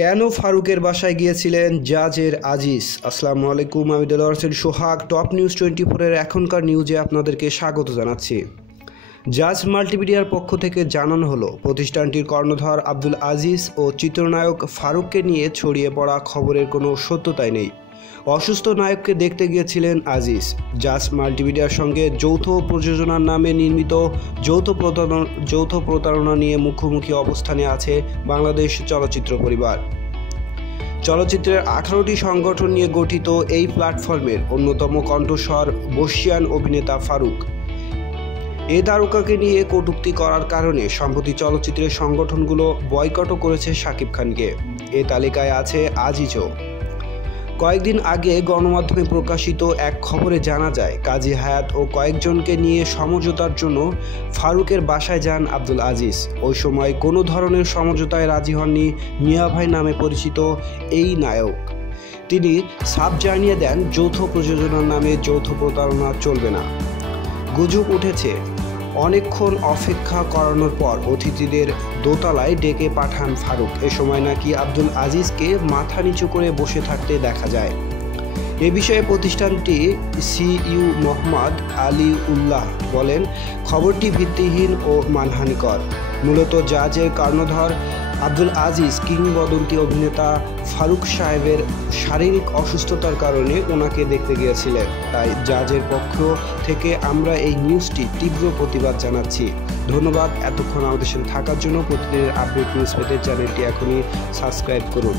কেন ফারুকের বাসায় গিয়েছিলেন জাজের আজিজ? আসসালামু আলাইকুম, আমি Delwar Sohag, top news twenty ফোরের এখনকার নিউজে আপনাদেরকে স্বাগত জানাচ্ছি। জাজ মাল্টিমিডিয়ার পক্ষ থেকে জানানো হলো, প্রতিষ্ঠানটির কর্ণধার আব্দুল আজিজ ও চিত্রনায়ক ফারুককে নিয়ে ছড়িয়ে পড়া খবরের কোনো সত্যতাই নেই। অসুস্থ নায়ককে দেখতে গিয়েছিলেন আজিজ। জাজ মাল্টিমিডিয়ার সঙ্গে যৌথ প্রযোজনার নামে নির্মিত যৌথ প্রতারণা যৌথ প্রতারণা নিয়ে মুখোমুখি অবস্থানে আছে বাংলাদেশ চলচ্চিত্র পরিবার। চলচ্চিত্রের আঠারোটি সংগঠন নিয়ে গঠিত এই প্ল্যাটফর্মের অন্যতম কণ্ঠস্বর বর্ষিয়ান অভিনেতা ফারুক। এ তারকাকে নিয়ে কটূক্তি করার কারণে সম্প্রতি চলচ্চিত্রের সংগঠনগুলো বয়কটও করেছে শাকিব খানকে। এ তালিকায় আছে আজিজও। কয়েকদিন আগে গণমাধ্যমে প্রকাশিত এক খবরে জানা যায়, কাজী হায়াত ও কয়েকজনকে নিয়ে সমঝোতার জন্য ফারুকের বাসায় যান আব্দুল আজিজ। ওই সময় কোনো ধরনের সমঝোতায় রাজি হননি মিয়াভাই নামে পরিচিত এই নায়ক। তিনি সাব জানিয়ে দেন, যৌথ প্রযোজনার নামে যৌথ প্রতারণা চলবে না। গুজব উঠেছে। অনেকক্ষণ অপেক্ষা করানোর পর অতিথিদের দোতলায় ডেকে পাঠান ফারুক। এ সময় নাকি আব্দুল আজিজকে মাথা নিচু করে বসে থাকতে দেখা যায়। এ বিষয়ে প্রতিষ্ঠানটি সিইউ মোহাম্মদ আলী উল্লাহ বলেন, খবরটি ভিত্তিহীন ও মানহানিকর। মূলত জাজের কর্ণধর আব্দুল আজিজ কিংবদন্তি অভিনেতা ফারুক সাহেবের শারীরিক অসুস্থতার কারণে ওনাকে দেখতে গিয়েছিলেন। তাই জাজের পক্ষ থেকে আমরা এই নিউজটি তীব্র প্রতিবাদ জানাচ্ছি। ধন্যবাদ এতক্ষণ আমাদের সাথে থাকার জন্য। প্রতিদিনের আপডেট নিউজ পেতে চ্যানেলটি এখনই সাবস্ক্রাইব করুন।